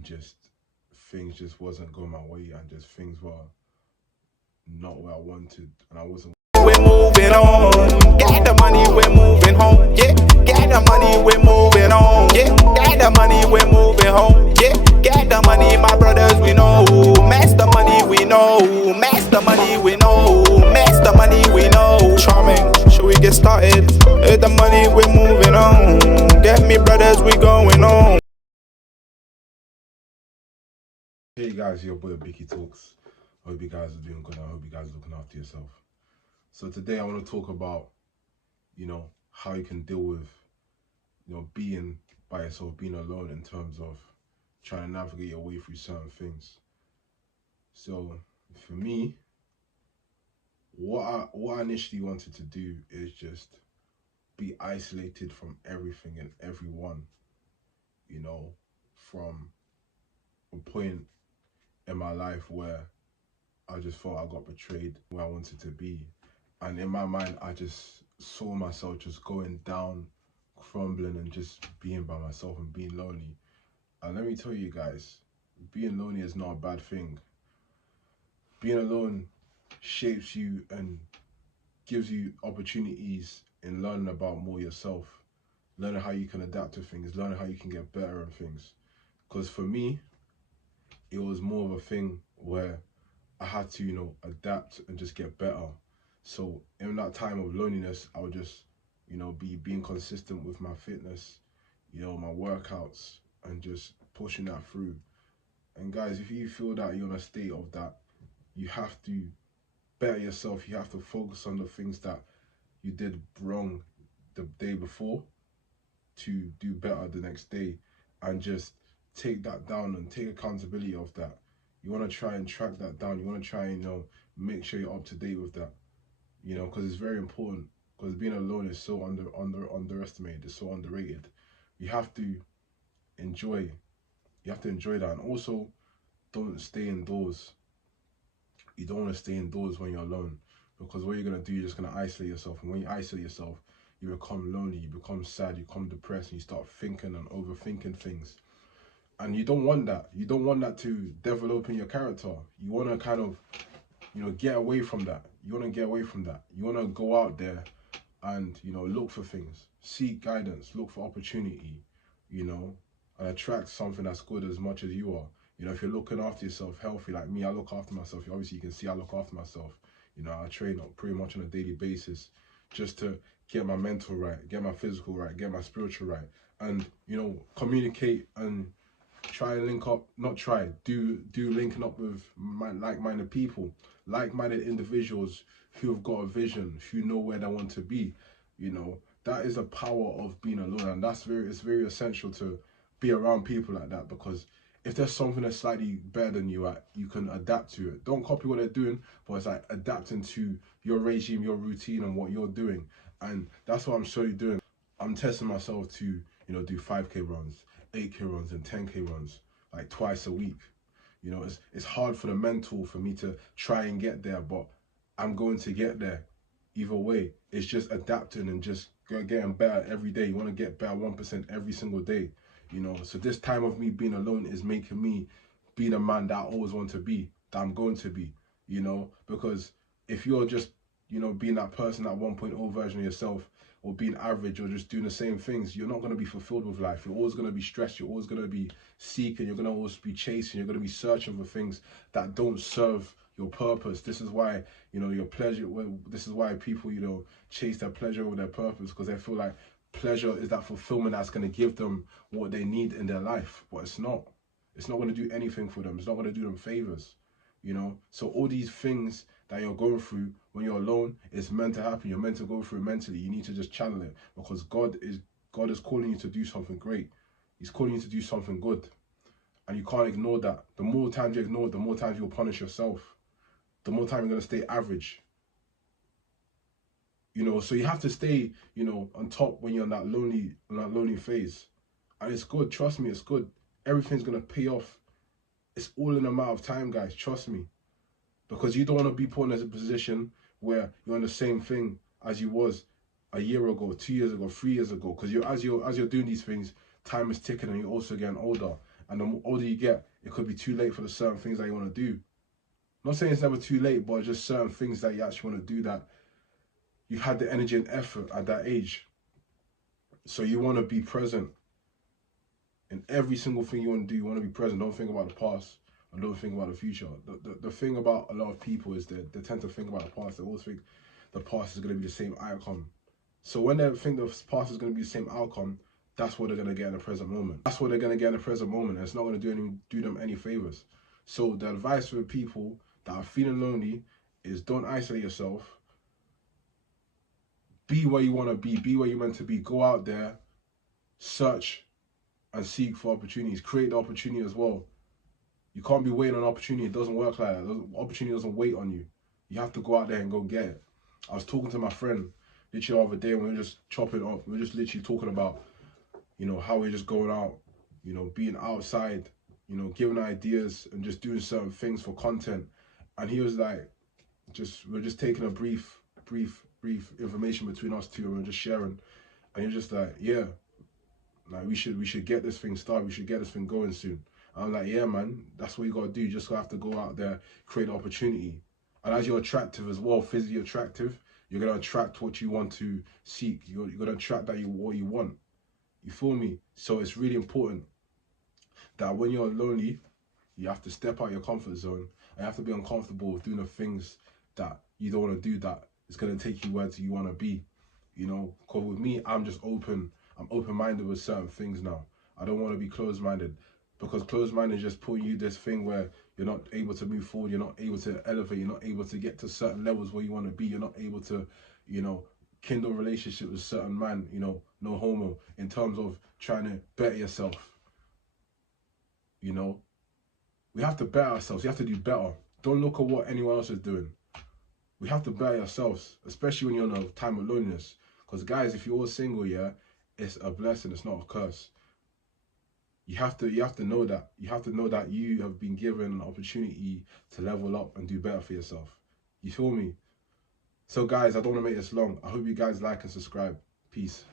and just things just wasn't going my way, and just things were not where I wanted, and I wasn't. We're moving on. Get the money, we're moving home. Yeah, get the money, we're moving on. Yeah, get the money, we're moving home. Yeah, get the money, my brothers, we know. Mess the money, we know. Mess the money, we know. Mess the money, we know. Charming, should we get started? Get the money, we're moving on. Get me, brothers, we going on. Hey guys, your boy Bicky Talks. I hope you guys are doing good. I hope you guys are looking after yourself. So today I want to talk about, how you can deal with, being by yourself, being alone, in terms of trying to navigate your way through certain things. So for me, what I initially wanted to do is just be isolated from everything and everyone, from a point in my life where I just thought I got betrayed where I wanted to be. And in my mind, I just saw myself just going down, crumbling, and just being by myself and being lonely. And let me tell you guys, being lonely is not a bad thing. Being alone shapes you and gives you opportunities in learning about more yourself, learning how you can adapt to things, learning how you can get better at things. Because for me, it was more of a thing where I had to, adapt and just get better. So in that time of loneliness, I would just, be being consistent with my fitness, my workouts, and just pushing that through. And guys, if you feel that you're in a state of that, you have to better yourself. You have to focus on the things that you did wrong the day before to do better the next day, and just take that down and take accountability of that. You want to try and track that down. You want to try and, make sure you're up to date with that, because it's very important. Because being alone is so underestimated. It's so underrated. You have to enjoy. You have to enjoy that, and also don't stay indoors. You don't want to stay indoors when you're alone, because what you're gonna do, you're just gonna isolate yourself, and when you isolate yourself, you become lonely, you become sad, you become depressed, and you start thinking and overthinking things. And you don't want that. You don't want that to develop in your character. You want to kind of, get away from that. You want to get away from that. You want to go out there and, look for things, seek guidance, look for opportunity, and attract something that's good as much as you are. If you're looking after yourself healthy, like me, I look after myself. Obviously, you can see I look after myself. I train pretty much on a daily basis just to get my mental right, get my physical right, get my spiritual right, and, communicate and try and link up, not try, do linking up with like-minded people, like-minded individuals who have got a vision, who know where they want to be. That is the power of being alone, and it's very essential to be around people like that, because if there's something that's slightly better than you at, you can adapt to it. Don't copy what they're doing, but it's like adapting to your regime, your routine, and what you're doing. And that's what I'm slowly doing. I'm testing myself to, do 5K runs, 8K runs, and 10K runs like twice a week. It's hard for the mental for me to try and get there, but I'm going to get there either way. It's just adapting and just getting better every day. You want to get better 1% every single day. So this time of me being alone is making me be the man that I always want to be, that I'm going to be, because if you're just, being that person, that 1.0 version of yourself, or being average, or just doing the same things, you're not going to be fulfilled with life. You're always going to be stressed. You're always going to be seeking. You're going to always be chasing. You're going to be searching for things that don't serve your purpose. This is why, your pleasure, this is why people, chase their pleasure over their purpose, because they feel like pleasure is that fulfillment that's going to give them what they need in their life. But it's not. It's not going to do anything for them. It's not going to do them favors. So all these things that you're going through when you're alone, it's meant to happen. You're meant to go through it mentally. You need to just channel it, because God is calling you to do something great. He's calling you to do something good, and you can't ignore that. The more times you ignore it, the more times you'll punish yourself. The more time you're gonna stay average. So you have to stay, on top when you're in that lonely phase, and it's good. Trust me, it's good. Everything's gonna pay off. It's all in a matter of time, guys. Trust me. Because you don't want to be put in a position where you're on the same thing as you was a year ago, 2 years ago, 3 years ago. Because as you're doing these things, time is ticking, and you're also getting older. And the older you get, it could be too late for the certain things that you want to do. I'm not saying it's never too late, but just certain things that you actually want to do that you had the energy and effort at that age. So you want to be present in every single thing you want to do. You want to be present. Don't think about the past and don't think about the future. The thing about a lot of people is that they tend to think about the past. They always think the past is going to be the same outcome. So when they think the past is going to be the same outcome, that's what they're going to get in the present moment. That's what they're going to get in the present moment. And it's not going to do them any favors. So the advice for people that are feeling lonely is don't isolate yourself. Be where you want to be where you're meant to be. Go out there, search and seek for opportunities. Create the opportunity as well. You can't be waiting on opportunity. It doesn't work like that. Opportunity doesn't wait on you. You have to go out there and go get it. I was talking to my friend literally the other day, and we were just chopping up. We were just literally talking about, you know, how we're just going out, you know, being outside, you know, giving ideas and just doing certain things for content. And he was like, we're just taking a brief information between us two, and we're just sharing. And you're just like, yeah, like we should get this thing started. We should get this thing going soon. And I'm like, yeah, man, that's what you gotta do. You just have to go out there, create an opportunity. And as you're attractive as well, physically attractive, you're gonna attract what you want to seek. You're gonna attract what you want. You feel me? So it's really important that when you're lonely, you have to step out of your comfort zone. And you have to be uncomfortable with doing the things that you don't want to do, that is going to take you where you want to be. You know, because with me, I'm just open. I'm open-minded with certain things now. I don't want to be closed-minded, because closed-minded just put you this thing where you're not able to move forward. You're not able to elevate. You're not able to get to certain levels where you want to be. You're not able to, you know, kindle relationships with certain man, you know, no homo, in terms of trying to better yourself. You know, we have to better ourselves. We have to do better. Don't look at what anyone else is doing. We have to better ourselves, especially when you're in a time of loneliness. Because guys, if you're all single, yeah, it's a blessing. It's not a curse. You have to know that. You have to know that you have been given an opportunity to level up and do better for yourself. You feel me? So guys, I don't want to make this long. I hope you guys like and subscribe. Peace.